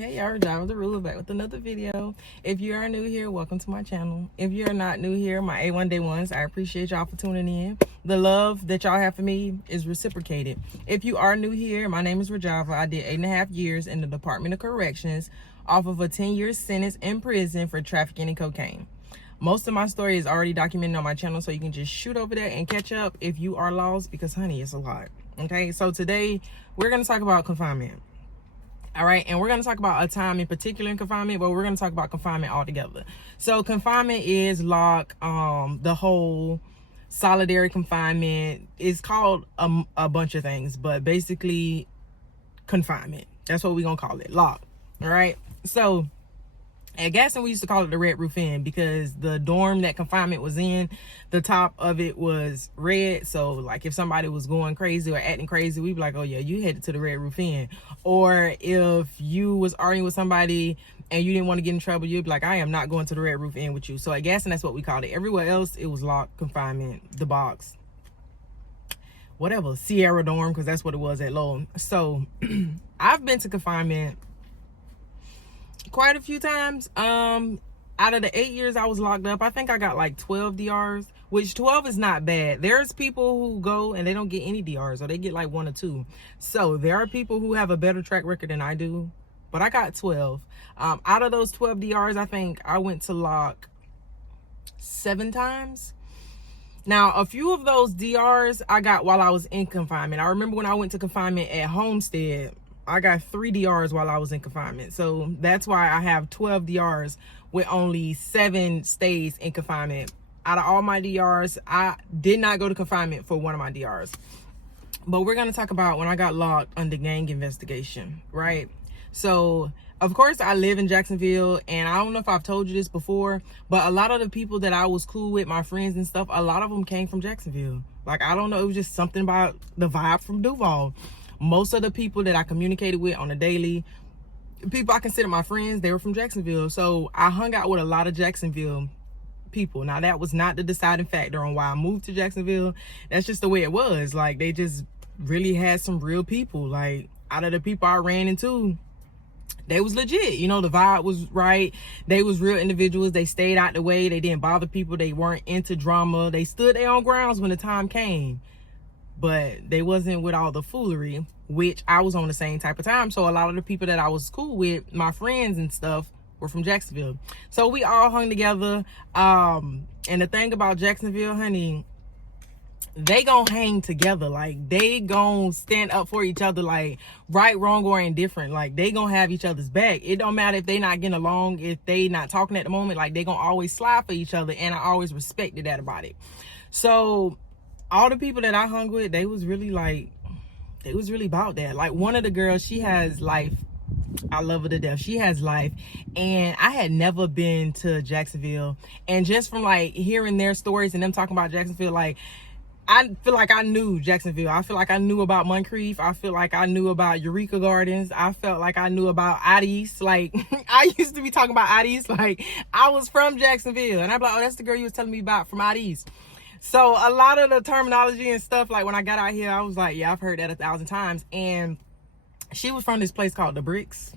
Hey y'all, John the Ruler back with another video. If you are new here, welcome to my channel. If you're not new here, my A1 Day Ones, I appreciate y'all for tuning in. The love that y'all have for me is reciprocated. If you are new here, my name is Rajava. I did 8.5 years in the Department of Corrections off of a 10-year sentence in prison for trafficking in cocaine. Most of my story is already documented on my channel, so you can just shoot over there and catch up if you are lost, because honey, it's a lot. Okay, so today we're going to talk about confinement. All right, and we're going to talk about a time in particular in confinement, but we're going to talk about confinement altogether. So confinement is lock, the whole solitary confinement is called a bunch of things, but basically confinement, that's what we're going to call it, lock. All right, so at Gaston, we used to call it the Red Roof Inn because the dorm that confinement was in, the top of it was red. So like if somebody was going crazy or acting crazy, we'd be like, oh yeah, you headed to the Red Roof Inn. Or if you was arguing with somebody and you didn't want to get in trouble, you'd be like, I am not going to the Red Roof Inn with you. So at Gaston, that's what we called it. Everywhere else, it was locked, confinement, the box, whatever, Sierra dorm, because that's what it was at Lowell. So I've been to confinement quite a few times. Out of the 8 years I was locked up, I think I got like 12 DRs, which 12 is not bad. There's people who go and they don't get any DRs, or they get like 1 or 2. So there are people who have a better track record than I do, but I got 12. Out of those 12 DRs, I think I went to lock 7 times. Now, a few of those DRs I got while I was in confinement. I remember when I went to confinement at Homestead, I got 3 DRs while I was in confinement. So that's why I have 12 DRs with only 7 stays in confinement. Out of all my DRs, I did not go to confinement for one of my DRs. But we're going to talk about when I got locked under gang investigation, right? So, of course, I live in Jacksonville, and I don't know if I've told you this before, but a lot of the people that I was cool with, my friends and stuff, a lot of them came from Jacksonville. Like, I don't know, it was just something about the vibe from Duval. Most of the people that I communicated with on a daily, people I consider my friends, they were from Jacksonville. So I hung out with a lot of Jacksonville people. Now, that was not the deciding factor on why I moved to Jacksonville. That's just the way it was. Like, they just really had some real people. Like, out of the people I ran into, they was legit. You know, the vibe was right. They was real individuals. They stayed out the way. They didn't bother people. They weren't into drama. They stood their own grounds when the time came. But they wasn't with all the foolery, which I was on the same type of time. So a lot of the people that I was cool with, my friends and stuff, were from Jacksonville. So we all hung together. And the thing about Jacksonville, honey, they gonna hang together. Like, they gonna stand up for each other, like right, wrong, or indifferent. Like, they gonna have each other's back. It don't matter if they not getting along, if they not talking at the moment. Like, they gonna always slide for each other. And I always respected that about it. So all the people that I hung with, they was really about that. Like, one of the girls, she has life. I love her to death. She has life. And I had never been to Jacksonville. And just from like hearing their stories and them talking about Jacksonville, like, I feel like I knew Jacksonville. I feel like I knew about Moncrief. I feel like I knew about Eureka Gardens. I felt like I knew about Out East. Like, I used to be talking about Out East. Like, I was from Jacksonville. And I'd be like, oh, that's the girl you was telling me about from Out East. So a lot of the terminology and stuff, like when I got out here, I was like, yeah, I've heard that 1,000 times. And she was from this place called The Bricks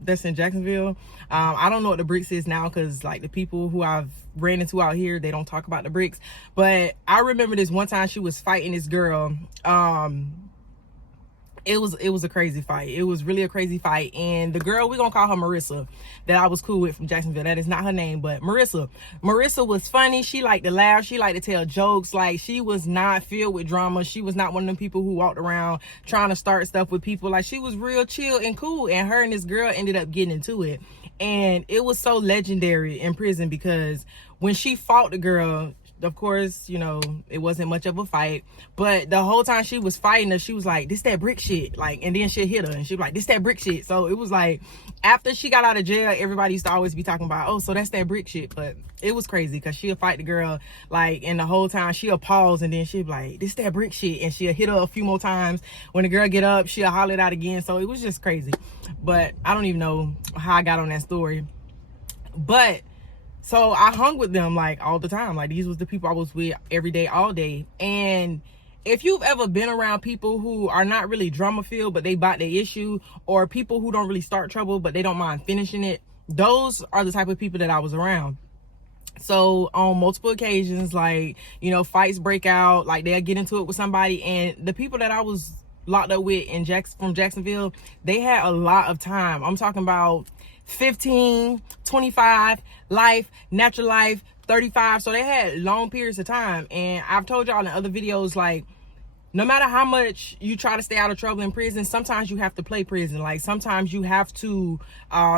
that's in Jacksonville. I don't know what The Bricks is now, because like the people who I've ran into out here, they don't talk about The Bricks. But I remember this one time she was fighting this girl. It was a crazy fight. It was really a crazy fight. And the girl, we're gonna call her Marissa, that I was cool with from Jacksonville. That is not her name, but Marissa was funny. She liked to laugh. She liked to tell jokes. Like, she was not filled with drama. She was not one of them people who walked around trying to start stuff with people. Like, she was real chill and cool. And her and this girl ended up getting into it. And it was so legendary in prison, because when she fought the girl, of course, you know, it wasn't much of a fight, but the whole time she was fighting her, she was like, this that brick shit. Like, and then she hit her and she was like, this that brick shit. So it was like, after she got out of jail, everybody used to always be talking about, oh, so that's that brick shit. But it was crazy, because she'll fight the girl, like, and the whole time she'll pause, and then she'll be like, this that brick shit. And she'll hit her a few more times. When the girl get up, she'll holler it out again. So it was just crazy. But I don't even know how I got on that story. But so I hung with them like all the time. Like, these was the people I was with every day, all day. And if you've ever been around people who are not really drama filled, but they bought their issue, or people who don't really start trouble, but they don't mind finishing it, those are the type of people that I was around. So on multiple occasions, like, you know, fights break out, like they'll get into it with somebody, and the people that I was locked up with from Jacksonville, they had a lot of time. I'm talking about 15, 25, life, natural life, 35. So they had long periods of time. And I've told y'all in other videos, like, no matter how much you try to stay out of trouble in prison, sometimes you have to play prison. Like, sometimes you have to,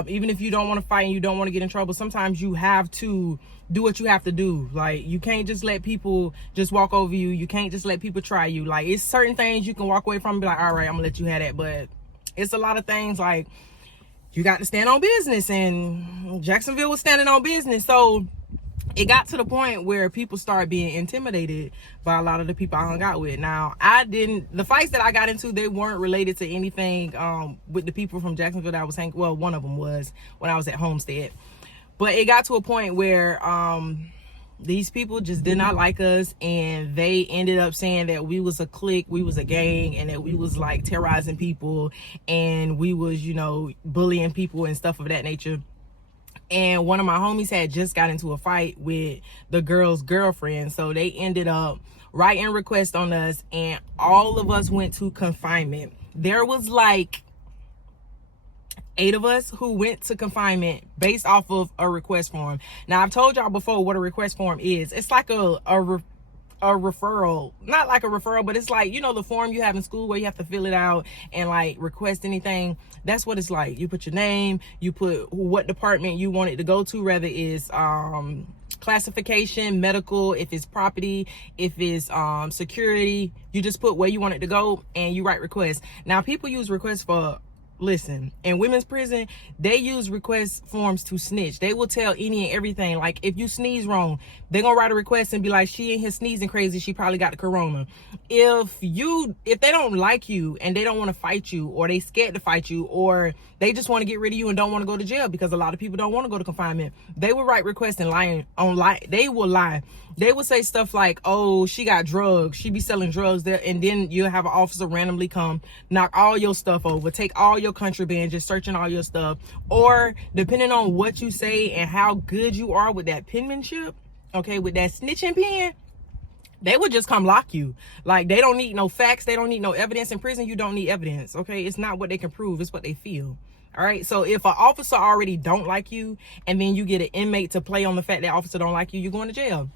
even if you don't want to fight and you don't want to get in trouble, sometimes you have to do what you have to do. Like, you can't just let people just walk over you. You can't just let people try you. Like, it's certain things you can walk away from and be like, all right, I'm gonna let you have that. But it's a lot of things, like, you got to stand on business, and Jacksonville was standing on business. So it got to the point where people started being intimidated by a lot of the people I hung out with. Now, the fights that I got into, they weren't related to anything with the people from Jacksonville that I was hanging. Well, one of them was when I was at Homestead. But it got to a point where these people just did not like us, and they ended up saying that we was a clique, we was a gang, and that we was like terrorizing people, and we was, you know, bullying people and stuff of that nature. And one of my homies had just got into a fight with the girl's girlfriend. So they ended up writing requests on us, and all of us went to confinement. There was like 8 of us who went to confinement based off of a request form. Now, I've told y'all before what a request form is. It's like a referral, not like a referral, but it's like, you know, the form you have in school where you have to fill it out and like request anything. That's what it's like. You put your name, you put what department you want it to go to, whether it's classification, medical, if it's property, if it's security. You just put where you want it to go and you write requests. Now, people use requests for, listen, in women's prison, they use request forms to snitch. They will tell any and everything. Like, if you sneeze wrong, they're gonna write a request and be like, she in here sneezing crazy, she probably got the corona. If they don't like you and they don't want to fight you, or they scared to fight you, or they just want to get rid of you and don't want to go to jail, because a lot of people don't want to go to confinement, they will write requests and they will lie. They will say stuff like, oh, she got drugs, she be selling drugs there, and then you'll have an officer randomly come, knock all your stuff over, take all your contraband, just searching all your stuff. Or depending on what you say and how good you are with that penmanship, okay, with that snitching pen, they would just come lock you. Like, they don't need no facts, they don't need no evidence. In prison, you don't need evidence, okay? It's not what they can prove, it's what they feel. All right, so if an officer already don't like you, and then you get an inmate to play on the fact that officer don't like you, you're going to jail.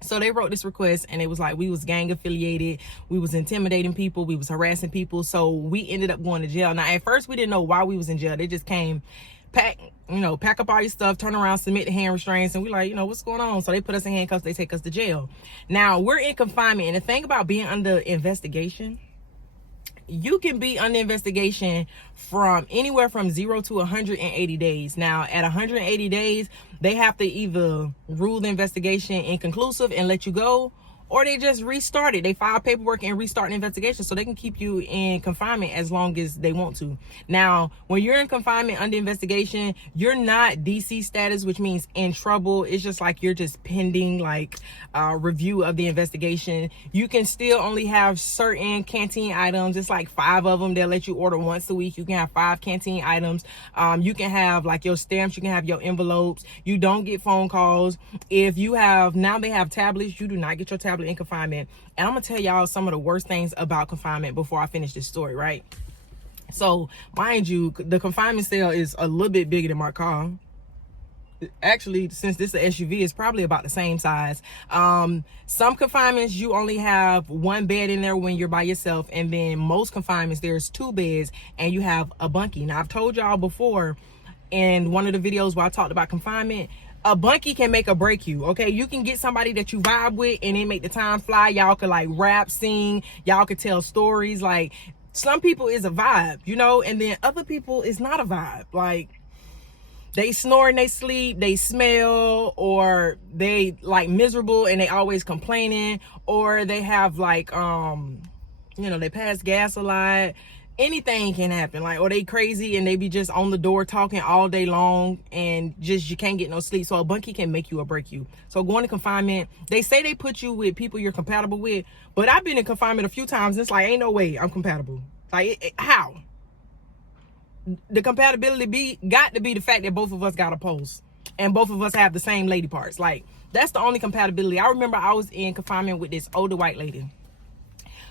So they wrote this request, and it was like we was gang affiliated, we was intimidating people, we was harassing people. So we ended up going to jail. Now, at first we didn't know why we was in jail. They just came, pack up all your stuff, turn around, submit the hand restraints, and we like, what's going on? So they put us in handcuffs, they take us to jail. Now, we're in confinement, and the thing about being under investigation, you can be under investigation from anywhere from 0 to 180 days. Now, at 180 days, they have to either rule the investigation inconclusive and let you go, or they just restart it. They file paperwork and restart an investigation, so they can keep you in confinement as long as they want to. Now, when you're in confinement under investigation, you're not DC status, which means in trouble. It's just like you're just pending, like, review of the investigation. You can still only have certain canteen items. It's like 5 of them. They'll let you order once a week. You can have 5 canteen items. You can have like your stamps. You can have your envelopes. You don't get phone calls. If you have, now they have tablets. You do not get your tablet in confinement. And I'm gonna tell y'all some of the worst things about confinement before I finish this story, right? So, mind you, the confinement cell is a little bit bigger than my car. Actually, since this is an SUV, it's probably about the same size. Some confinements, you only have 1 bed in there when you're by yourself, and then most confinements, there's 2 beds and you have a bunkie. Now, I've told y'all before in one of the videos where I talked about confinement, a bunkie can make or break you, okay? You can get somebody that you vibe with and it make the time fly. Y'all could like rap, sing, y'all could tell stories. Like, some people is a vibe, and then other people is not a vibe. Like, they snore and they sleep, they smell, or they like miserable and they always complaining, or they have like, they pass gas a lot. anything can happen. Like, or they crazy and they be just on the door talking all day long and just you can't get no sleep. So a bunkie can make you or break you. So going to confinement, they say they put you with people you're compatible with, but I've been in confinement a few times and it's like, ain't no way I'm compatible. Like, how? The compatibility got to be the fact that both of us got a pulse and both of us have the same lady parts. Like, that's the only compatibility. I remember I was in confinement with this older white lady.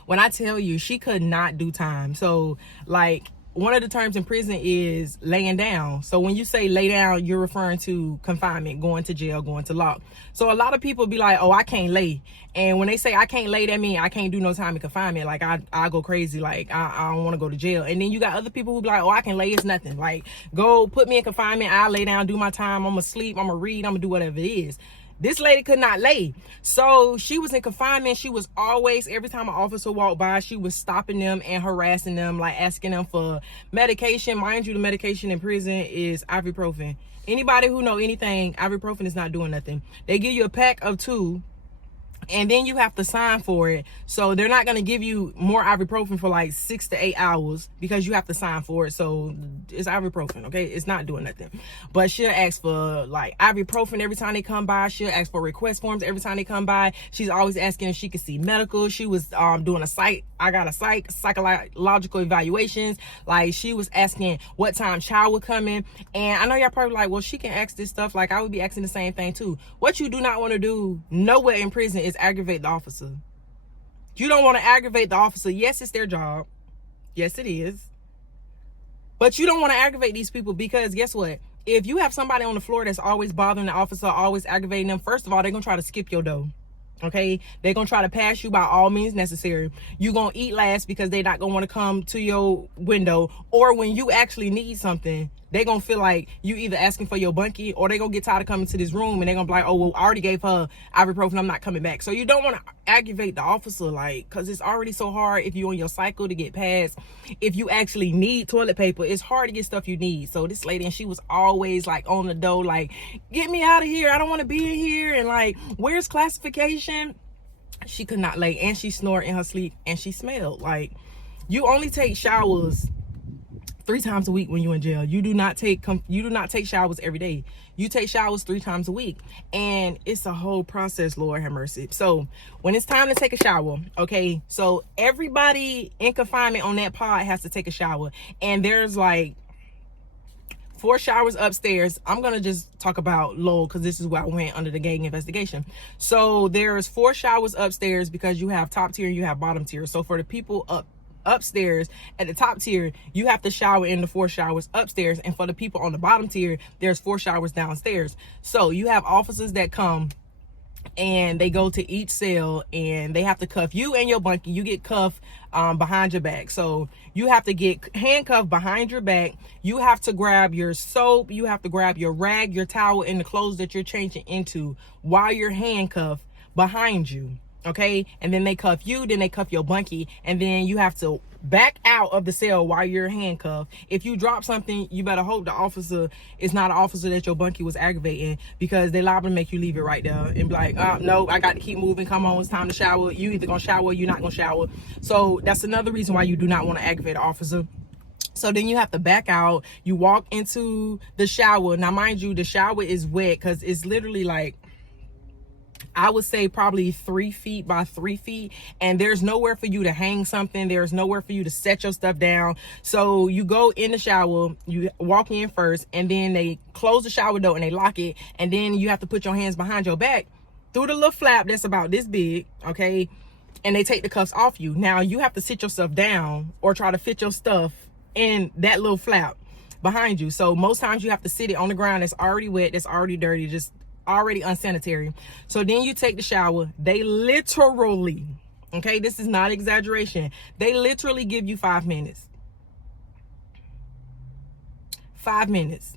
When I tell you, she could not do time. So, like, one of the terms in prison is laying down. So when you say lay down, you're referring to confinement, going to jail, going to lock. So a lot of people be like, oh, I can't lay. And when they say I can't lay, that means I can't do no time in confinement. Like, I go crazy. Like, I don't want to go to jail. And then you got other people who be like, oh, I can lay, it's nothing. Like, go put me in confinement, I'll lay down, do my time, I'm going to sleep, I'm going to read, I'm going to do whatever it is. This lady could not lay. So she was in confinement. She was always, every time an officer walked by, she was stopping them and harassing them, like asking them for medication. Mind you, the medication in prison is ibuprofen. Anybody who know anything, ibuprofen is not doing nothing. They give you a pack of 2. And then you have to sign for it. So they're not going to give you more ibuprofen for like 6 to 8 hours because you have to sign for it. So it's ibuprofen, okay? It's not doing nothing. But she'll ask for like ibuprofen every time they come by. She'll ask for request forms every time they come by. She's always asking if she could see medical. She was doing psychological evaluations. Like, she was asking what time child would come in. And I know y'all probably like, well, she can ask this stuff. Like, I would be asking the same thing too. What you do not want to do nowhere in prison is aggravate the officer. You don't want to aggravate the officer. Yes, it's their job. Yes, it is. But you don't want to aggravate these people because guess what? If you have somebody on the floor that's always bothering the officer, always aggravating them, first of all, they're going to try to skip your dough. Okay? They're going to try to pass you by all means necessary. You're going to eat last because they're not going to want to come to your window. Or when you actually need something, they're going to feel like you either asking for your bunkie or they're going to get tired of coming to this room and they're going to be like, oh, well, I already gave her ibuprofen, I'm not coming back. So you don't want to aggravate the officer, like, because it's already so hard if you're on your cycle to get past. If you actually need toilet paper, it's hard to get stuff you need. So this lady, and she was always like on the door, like, get me out of here. I don't want to be in here. And like, where's classification? She could not lay, and she snored in her sleep, and she smelled. Like, you only take showers 3 times a week when you're in jail. You do not take showers every day. You take showers 3 times a week, and it's a whole process. Lord have mercy. So when it's time to take a shower, okay, so everybody in confinement on that pod has to take a shower, and there's like 4 showers upstairs. I'm gonna just talk about low because this is where I went under the gang investigation. So there's 4 showers upstairs because you have top tier and you have bottom tier. So for the people upstairs at the top tier, you have to shower in the 4 showers upstairs, and for the people on the bottom tier, there's 4 showers downstairs. So you have officers that come and they go to each cell and they have to cuff you and your bunkie. You get cuffed behind your back. So you have to get handcuffed behind your back. You have to grab your soap, you have to grab your rag, your towel, and the clothes that you're changing into while you're handcuffed behind you. Okay, and then they cuff you, then they cuff your bunkie, and then you have to back out of the cell while you're handcuffed. If you drop something, you better hope the officer is not an officer that your bunkie was aggravating, because they liable to make you leave it right there and be like, no, I got to keep moving, come on, it's time to shower. You either gonna shower or you're not gonna shower. So that's another reason why you do not want to aggravate an officer. So then you have to back out, you walk into the shower. Now mind you, the shower is wet because it's literally like, I would say probably 3 feet by 3 feet, and there's nowhere for you to hang something. There's nowhere for you to set your stuff down. So you go in the shower, you walk in first, and then they close the shower door and they lock it, and then you have to put your hands behind your back through the little flap that's about this big, okay, and they take the cuffs off you. Now you have to sit yourself down or try to fit your stuff in that little flap behind you. So most times you have to sit it on the ground that's already wet, that's already dirty, just already unsanitary. So then you take the shower. They literally, okay, this is not exaggeration, they literally give you 5 minutes. 5 minutes.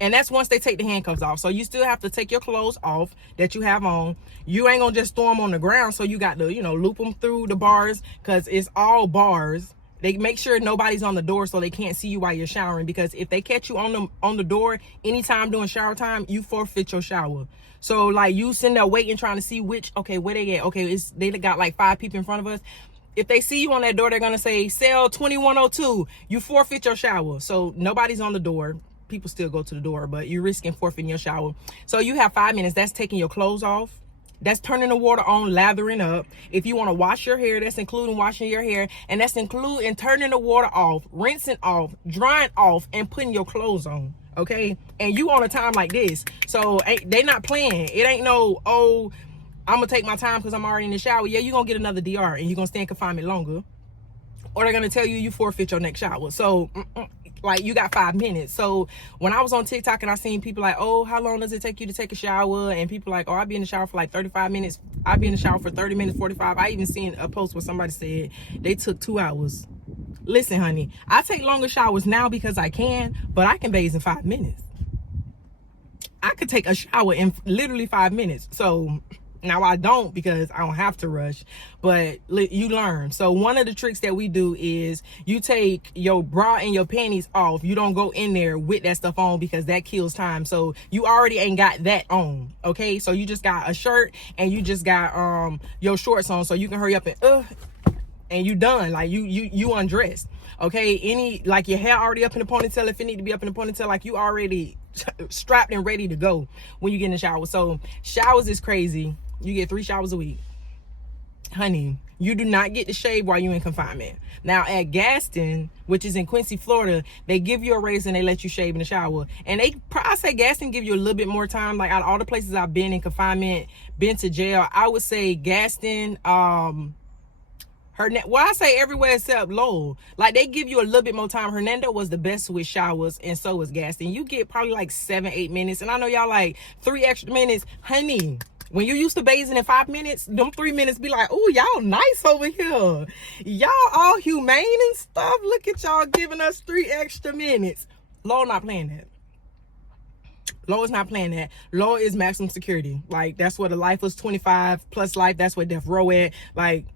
And that's once they take the handcuffs off. So you still have to take your clothes off that you have on. You ain't gonna just throw them on the ground. So you got to, loop them through the bars, because it's all bars. They make sure nobody's on the door so they can't see you while you're showering, because if they catch you on the door anytime during shower time, you forfeit your shower. So like, you sitting there waiting, trying to see where they at. Okay, they got like 5 people in front of us. If they see you on that door, they're gonna say cell 2102. You forfeit your shower. So nobody's on the door. People still go to the door, but you're risking forfeiting your shower. So you have 5 minutes. That's taking your clothes off. That's turning the water on, lathering up. If you want to wash your hair, that's including washing your hair. And that's including turning the water off, rinsing off, drying off, and putting your clothes on. Okay? And you on a time like this. So they not playing. It ain't no, oh, I'm going to take my time because I'm already in the shower. Yeah, you're going to get another DR and you're going to stay in confinement longer. Or they're going to tell you forfeit your next shower. So, like, you got 5 minutes. So when I was on TikTok and I seen people like, oh, how long does it take you to take a shower? And people like, oh, I'll be in the shower for like 35 minutes. I'll be in the shower for 30 minutes, 45. I even seen a post where somebody said they took 2 hours. Listen, honey, I take longer showers now because I can, but I can bathe in 5 minutes. I could take a shower in literally 5 minutes. So now I don't because I don't have to rush, but you learn. So one of the tricks that we do is you take your bra and your panties off. You don't go in there with that stuff on because that kills time. So you already ain't got that on. Okay. So you just got a shirt and you just got your shorts on so you can hurry up and you done. Like you undressed. Okay. Like your hair already up in the ponytail. If it need to be up in the ponytail, like you already strapped and ready to go when you get in the shower. So showers is crazy. You get 3 showers a week. Honey, you do not get to shave while you're in confinement. Now at Gaston, which is in Quincy, Florida, they give you a raise and they let you shave in the shower. And I say Gaston give you a little bit more time. Like out of all the places I've been in confinement, been to jail, I would say Gaston, I say everywhere except Lowell. Like they give you a little bit more time. Hernando was the best with showers, and so was Gaston. You get probably like 7-8 minutes. And I know y'all like 3 extra minutes. Honey, when you used to bathing in 5 minutes, them 3 minutes be like, oh, y'all nice over here. Y'all all humane and stuff. Look at y'all giving us 3 extra minutes. Lowell not playing that. Lowell is not playing that. Lowell is maximum security. Like that's what a life was, 25 plus life. That's what death row at. Like,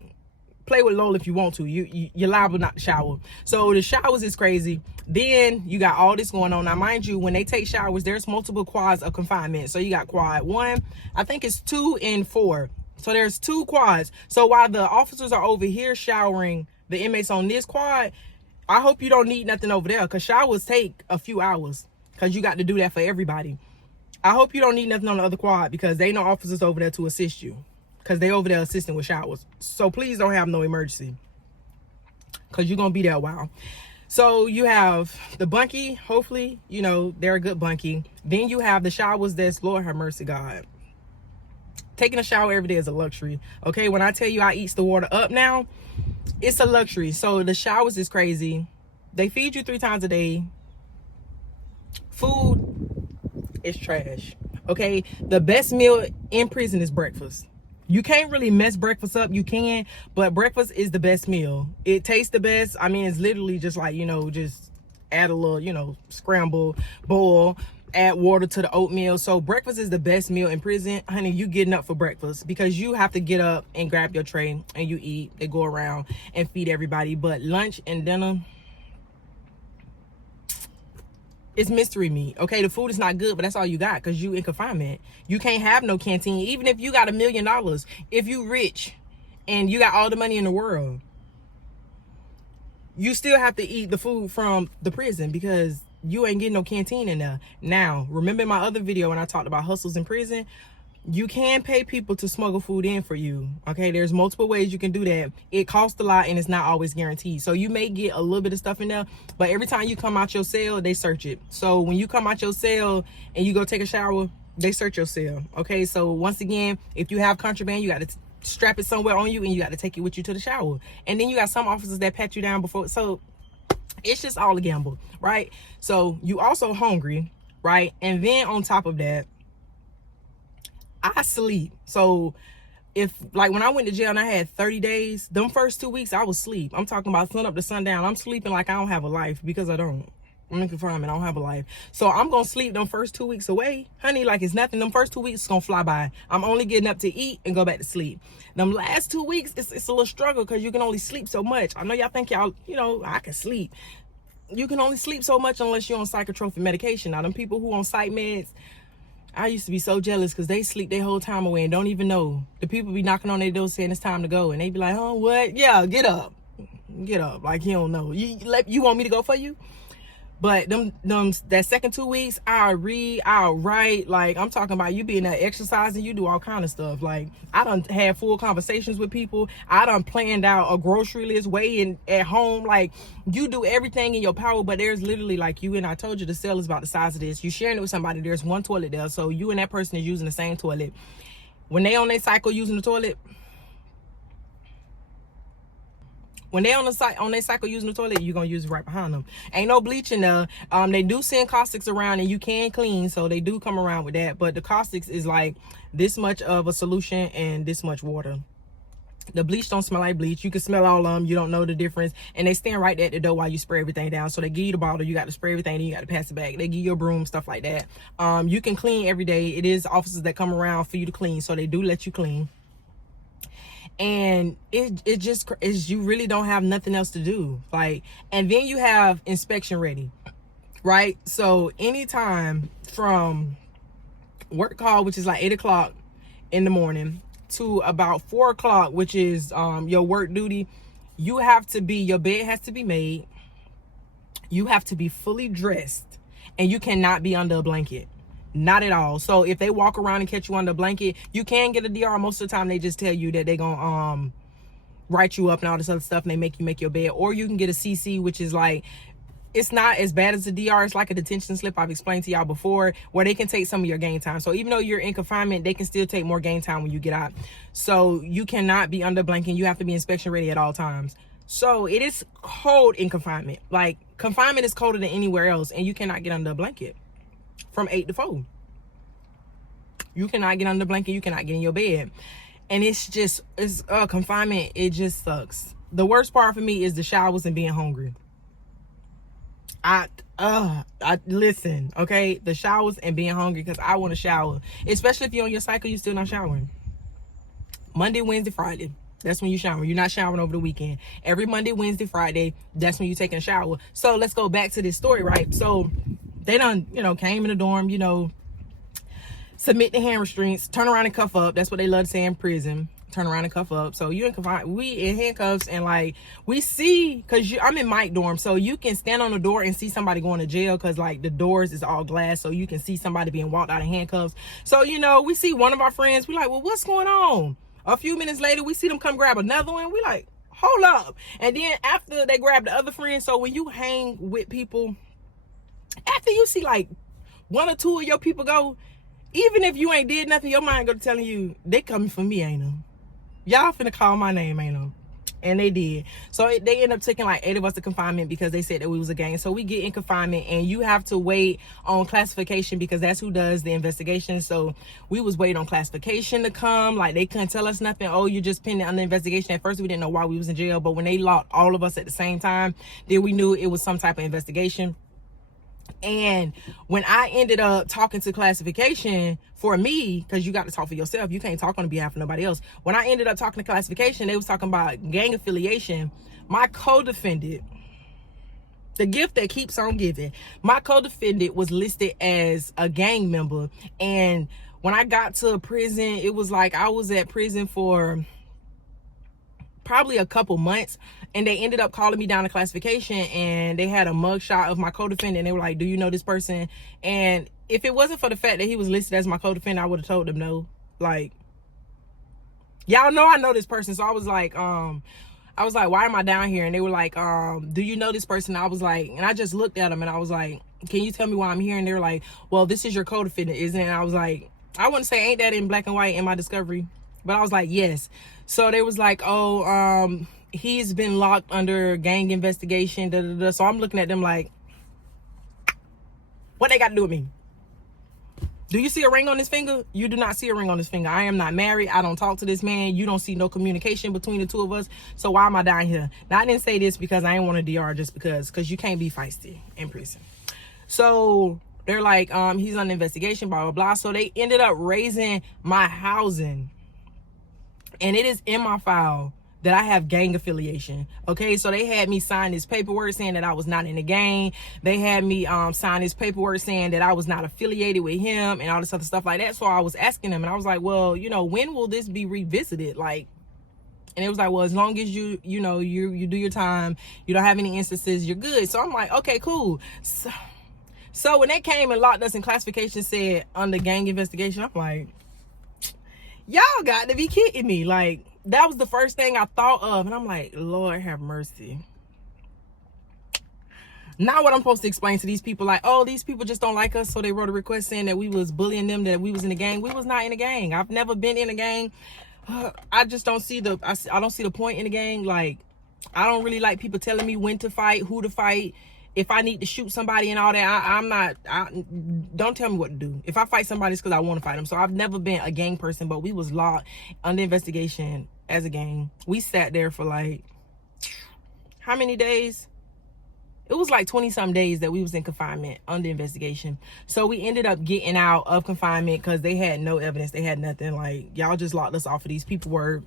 play with Lowell if you want to. You're liable not to shower. So the showers is crazy. Then you got all this going on. Now, mind you, when they take showers, there's multiple quads of confinement. So you got quad 1, I think it's 2 and 4. So there's 2 quads. So while the officers are over here showering the inmates on this quad, I hope you don't need nothing over there because showers take a few hours because you got to do that for everybody. I hope you don't need nothing on the other quad because they know officers over there to assist you. Because they over there assisting with showers. So please don't have no emergency. Because you're going to be there a while. So you have the bunkie. Hopefully, you know, they're a good bunkie. Then you have the showers that's, Lord have mercy, God. Taking a shower every day is a luxury. Okay, when I tell you I eats the water up now, it's a luxury. So the showers is crazy. They feed you 3 times a day. Food is trash. Okay, the best meal in prison is breakfast. You can't really mess breakfast up. You can, but breakfast is the best meal. It tastes the best. I mean, it's literally just like, you know, just add a little, you know, scramble, boil, add water to the oatmeal. So breakfast is the best meal in prison. Honey, you getting up for breakfast because you have to get up and grab your tray and you eat. They go around and feed everybody. But lunch and dinner, it's mystery meat. Okay, the food is not good, but that's all you got because you in confinement. You can't have no canteen. Even if you got $1 million, if you rich and you got all the money in the world, you still have to eat the food from the prison because you ain't getting no canteen in there. Now, remember my other video when I talked about hustles in prison? You can pay people to smuggle food in for you. Okay, there's multiple ways you can do that. It costs a lot and it's not always guaranteed. So you may get a little bit of stuff in there, but every time you come out your cell, they search it. So when you come out your cell and you go take a shower, they search your cell. Okay, so once again, if you have contraband, you got to strap it somewhere on you and you got to take it with you to the shower. And then you got some officers that pat you down before. So it's just all a gamble, right? So you also hungry, right? And then on top of that, I sleep. So if like when I went to jail and I had 30 days, them first 2 weeks I was asleep. I'm talking about sun up to sundown. I'm sleeping like I don't have a life because I don't. I'm in confinement. I don't have a life. So I'm going to sleep them first 2 weeks away. Honey, like it's nothing. Them first 2 weeks is going to fly by. I'm only getting up to eat and go back to sleep. Them last 2 weeks, it's a little struggle because you can only sleep so much. I know y'all think y'all, you know, I can sleep. You can only sleep so much unless you're on psychotropic medication. Now, them people who on psych meds, I used to be so jealous because they sleep their whole time away and don't even know. The people be knocking on their door saying it's time to go, and they be like, oh, what? Yeah, get up. Get up. Like, you don't know. You want me to go for you? But that second 2 weeks, I'll read, I'll write. Like, I'm talking about you being that exercise and you do all kind of stuff. Like, I done had full conversations with people. I done planned out a grocery list way at home. Like, you do everything in your power, but there's literally, like you and I told you, the cell is about the size of this. You're sharing it with somebody. There's one toilet there. So you and that person is using the same toilet. When they on their cycle using the toilet, when they on their cycle using the toilet, you're gonna use it right behind them. Ain't no bleach in there. They do send caustics around and you can clean, so they do come around with that. But the caustics is like this much of a solution and this much water. The bleach don't smell like bleach. You can smell all of them. You don't know the difference. And they stand right there at the door while you spray everything down. So they give you the bottle. You got to spray everything. And you got to pass it back. They give you a broom, stuff like that. You can clean every day. It is officers that come around for you to clean. So they do let you clean. And it just is, you really don't have nothing else to do. Like, and then you have inspection ready, right? So anytime from work call, which is like 8 o'clock in the morning, to about 4 o'clock, which is your work duty, you have to be, your bed has to be made. You have to be fully dressed, and you cannot be under a blanket. Not at all. So if they walk around and catch you under a blanket, you can get a DR. Most of the time they just tell you that they gonna write you up and all this other stuff, and they make you make your bed. Or you can get a CC, which is like, it's not as bad as a DR. It's like a detention slip I've explained to y'all before, where they can take some of your game time. So even though you're in confinement, they can still take more game time when you get out. So you cannot be under blanket. You have to be inspection ready at all times. So it is cold in confinement. Like, confinement is colder than anywhere else, and you cannot get under a blanket from 8 to 4. You cannot get under the blanket. You cannot get in your bed. And it's confinement. It just sucks. The worst part for me is the showers and being hungry. I listen, okay? The showers and being hungry, because I want to shower. Especially if you're on your cycle, you're still not showering. Monday, Wednesday, Friday. That's when you shower. You're not showering over the weekend. Every Monday, Wednesday, Friday, that's when you're taking a shower. So let's go back to this story, right? So they done, came in the dorm, submit the hand restraints, turn around and cuff up. That's what they love to say in prison. Turn around and cuff up. So you in confinement, we in handcuffs, and like we see, because I'm in Mike dorm, so you can stand on the door and see somebody going to jail, because like the doors is all glass, so you can see somebody being walked out of handcuffs. So we see one of our friends, we like, well, what's going on? A few minutes later, we see them come grab another one. We like, hold up. And then after they grab the other friend, so when you hang with people, after you see like 1 or 2 of your people go, even if you ain't did nothing, your mind go to telling you, they coming for me, ain't them? Y'all finna call my name, ain't them? And they did. So they end up taking like 8 of us to confinement because they said that we was a gang. So we get in confinement, and you have to wait on classification, because that's who does the investigation. So we was waiting on classification to come. Like, they couldn't tell us nothing. Oh, you just pending under investigation. At first we didn't know why we was in jail, but when they locked all of us at the same time, then we knew it was some type of investigation. And when I ended up talking to classification for me, because you got to talk for yourself, you can't talk on behalf of nobody else. When I ended up talking to classification, they was talking about gang affiliation. My co-defendant, the gift that keeps on giving, my co-defendant was listed as a gang member. And when I got to prison, it was like I was at prison for probably a couple months, and they ended up calling me down to classification, and they had a mugshot of my co-defendant. They were like, do you know this person? And if it wasn't for the fact that he was listed as my co-defendant, I would have told them no. Like, y'all know I know this person. So I was like, why am I down here? And they were like, do you know this person? I was like, and I just looked at them and I was like, can you tell me why I'm here? And they were like, well, this is your co-defendant, isn't it? And I was like, I wouldn't say ain't that in black and white in my discovery, but I was like, yes. So they was like, oh, he's been locked under gang investigation, da, da, da. So I'm looking at them like, what they got to do with me? Do you see a ring on his finger? You do not see a ring on his finger. I am not married. I don't talk to this man. You don't see no communication between the two of us. So why am I down here? Now, I didn't say this because I ain't want a DR, just because you can't be feisty in prison. So they're like, he's under investigation, blah, blah, blah. So they ended up raising my housing. And it is in my file that I have gang affiliation. Okay, so they had me sign this paperwork saying that I was not in the gang. They had me sign this paperwork saying that I was not affiliated with him and all this other stuff like that. So I was asking them, and I was like, well, you know, when will this be revisited? Like, and it was like, well, as long as you do your time, you don't have any instances, you're good. So I'm like, okay, cool. So when they came and locked us in classification, said under gang investigation, I'm like, y'all got to be kidding me. Like, that was the first thing I thought of, and I'm like, Lord have mercy. Now what I'm supposed to explain to these people, like, oh, these people just don't like us, so they wrote a request saying that we was bullying them, that we was in a gang. We was not in a gang. I've never been in a gang. I just don't see I don't see the point in the gang. Like, I don't really like people telling me when to fight, who to fight, if I need to shoot somebody and all that. Don't tell me what to do. If I fight somebody, it's because I want to fight them. So I've never been a gang person, but we was locked under investigation as a gang. We sat there for like, how many days? It was like 20-something days that we was in confinement under investigation. So we ended up getting out of confinement because they had no evidence. They had nothing. Like, y'all just locked us off of these people were.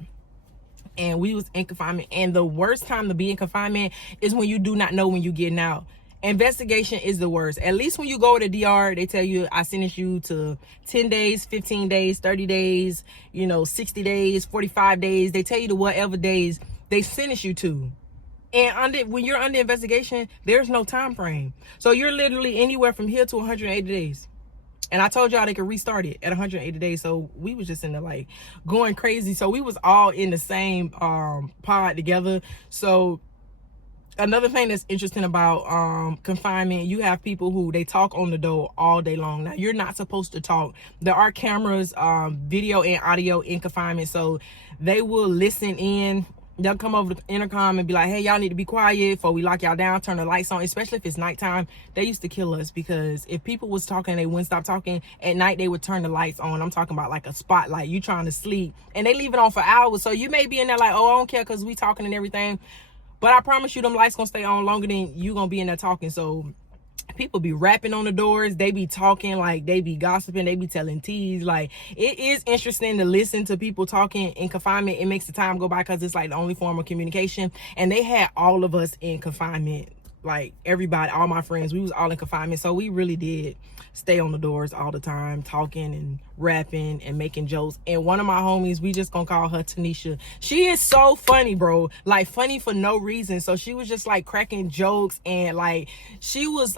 And we was in confinement. And the worst time to be in confinement is when you do not know when you're getting out. Investigation is the worst. At least when you go to the DR, they tell you, I sentence you to 10 days, 15 days, 30 days, 60 days, 45 days. They tell you to whatever days they sentence you to. And when you're under investigation, there's no time frame. So you're literally anywhere from here to 180 days. And I told y'all they could restart it at 180 days. So we was just in there like going crazy. So we was all in the same pod together. So another thing that's interesting about confinement, you have people who they talk on the door all day long. Now, you're not supposed to talk. There are cameras, video and audio in confinement. So they will listen in. They'll come over the intercom and be like, hey, y'all need to be quiet before we lock y'all down, turn the lights on, especially if it's nighttime. They used to kill us because if people was talking, they wouldn't stop talking. At night, they would turn the lights on. I'm talking about like a spotlight. You trying to sleep. And they leave it on for hours. So you may be in there like, oh, I don't care because we talking and everything. But I promise you them lights going to stay on longer than you going to be in there talking. So people be rapping on the doors. They be talking, like they be gossiping. They be telling teas. Like, it is interesting to listen to people talking in confinement. It makes the time go by because it's like the only form of communication. And they had all of us in confinement. Like, everybody, all my friends, we was all in confinement. So we really did stay on the doors all the time, talking and rapping and making jokes. And one of my homies, we just gonna call her Tanisha. She is so funny, bro. Like, funny for no reason. So she was just like cracking jokes, and like she was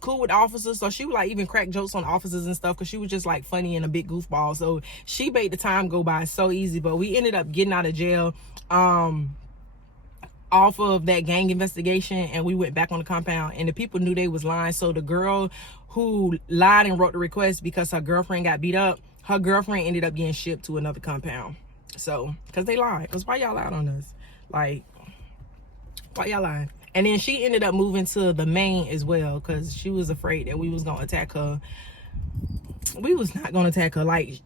cool with officers. So she would like even crack jokes on officers and stuff because she was just like funny and a big goofball. So she made the time go by so easy. But we ended up getting out of jail off of that gang investigation, and we went back on the compound, and the people knew they was lying. So the girl who lied and wrote the request because her girlfriend got beat up, her girlfriend ended up getting shipped to another compound. So because they lied. Because why y'all lied on us? Like, why y'all lying? And then she ended up moving to the main as well because she was afraid that we was gonna attack her. We was not gonna attack her. Like,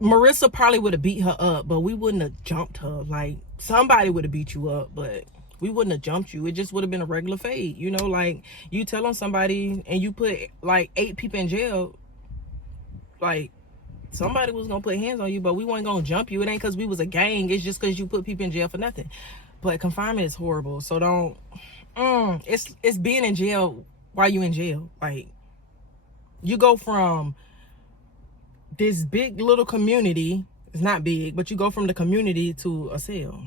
Marissa probably would have beat her up, but we wouldn't have jumped her. Like, somebody would have beat you up, but we wouldn't have jumped you. It just would have been a regular fade. Like, you tell on somebody and you put like 8 people in jail, like, somebody was gonna put hands on you, but we weren't gonna jump you. It ain't because we was a gang. It's just because you put people in jail for nothing. But confinement is horrible. So don't it's being in jail while you in jail. Like, you go from this big little community, it's not big, but you go from the community to a cell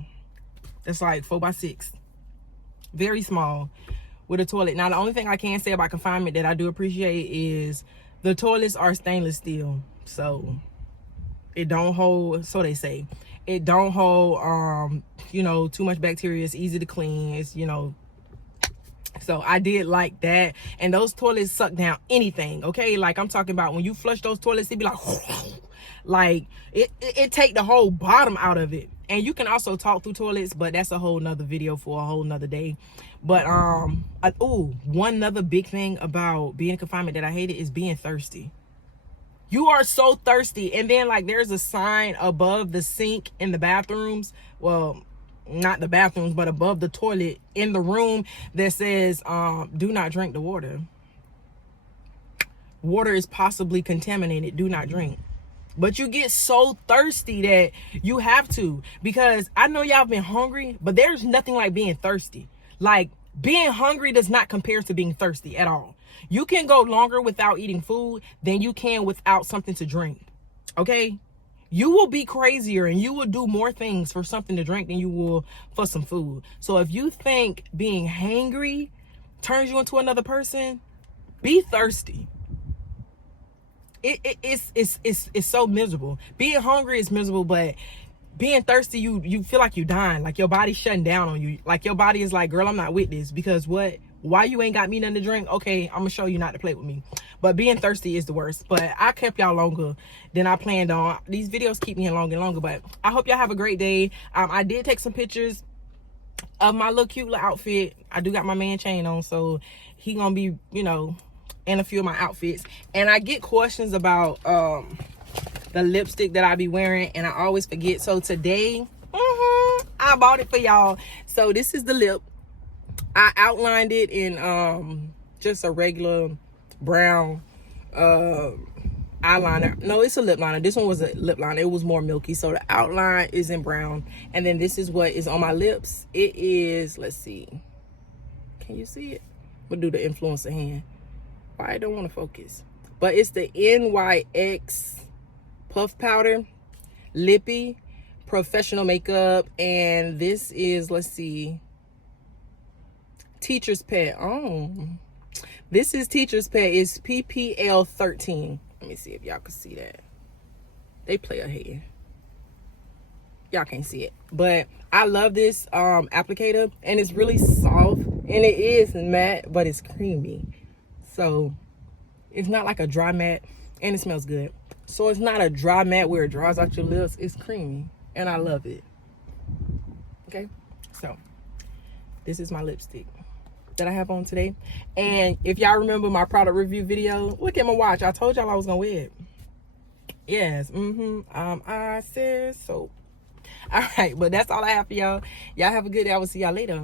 that's like 4x6, very small, with a toilet. Now, the only thing I can say about confinement that I do appreciate is the toilets are stainless steel, so it don't hold, so they say, it don't hold too much bacteria. It's easy to clean. It's so I did like that. And those toilets suck down anything, okay? Like, I'm talking about when you flush those toilets, it be like it take the whole bottom out of it. And you can also talk through toilets, but that's a whole nother video for a whole nother day. But one other big thing about being in confinement that I hated is being thirsty. You are so thirsty. And then, like, there's a sign above the sink in the bathrooms. Well, not the bathrooms, but above the toilet in the room that says, do not drink the water. Water is possibly contaminated. Do not drink. But you get so thirsty that you have to, because I know y'all been hungry, but there's nothing like being thirsty. Like, being hungry does not compare to being thirsty at all. You can go longer without eating food than you can without something to drink. Okay? You will be crazier and you will do more things for something to drink than you will for some food. So if you think being hangry turns you into another person, be thirsty. It's so miserable. Being hungry is miserable, but being thirsty, you feel like you dying, like your body's shutting down on you. Like your body is like, girl, I'm not with this, because what? Why you ain't got me nothing to drink? Okay, I'm gonna show you not to play with me. But being thirsty is the worst. But I kept y'all longer than I planned on. These videos keep me in longer and longer, but I hope y'all have a great day. I did take some pictures of my little cute little outfit. I do got my man chain on, so he gonna be, you know, in a few of my outfits. And I get questions about the lipstick that I be wearing, and I always forget. So today, I bought it for y'all. So this is the lip. I outlined it in just a regular brown eyeliner. No, it's a lip liner. This one was a lip liner. It was more milky, so the outline is in brown. And then this is what is on my lips. It is, let's see, can you see it? We'll do the influencer hand. I don't want to focus, but it's the NYX puff powder lippy professional makeup. And this is, let's see, Teacher's Pet. Oh, this is Teacher's Pet. It's PPL 13. Let me see if y'all can see that. They play ahead. Y'all can't see it, but I love this applicator, and it's really soft, and it is matte, but it's creamy. So it's not like a dry matte, and it smells good. So it's not a dry matte where it dries out your lips. It's creamy, and I love it. Okay, so this is my lipstick that I have on today. And if y'all remember my product review video, look at my watch. I told y'all I was gonna wear it. Yes, I said so. All right, but that's all I have for y'all. Y'all have a good day. I will see y'all later.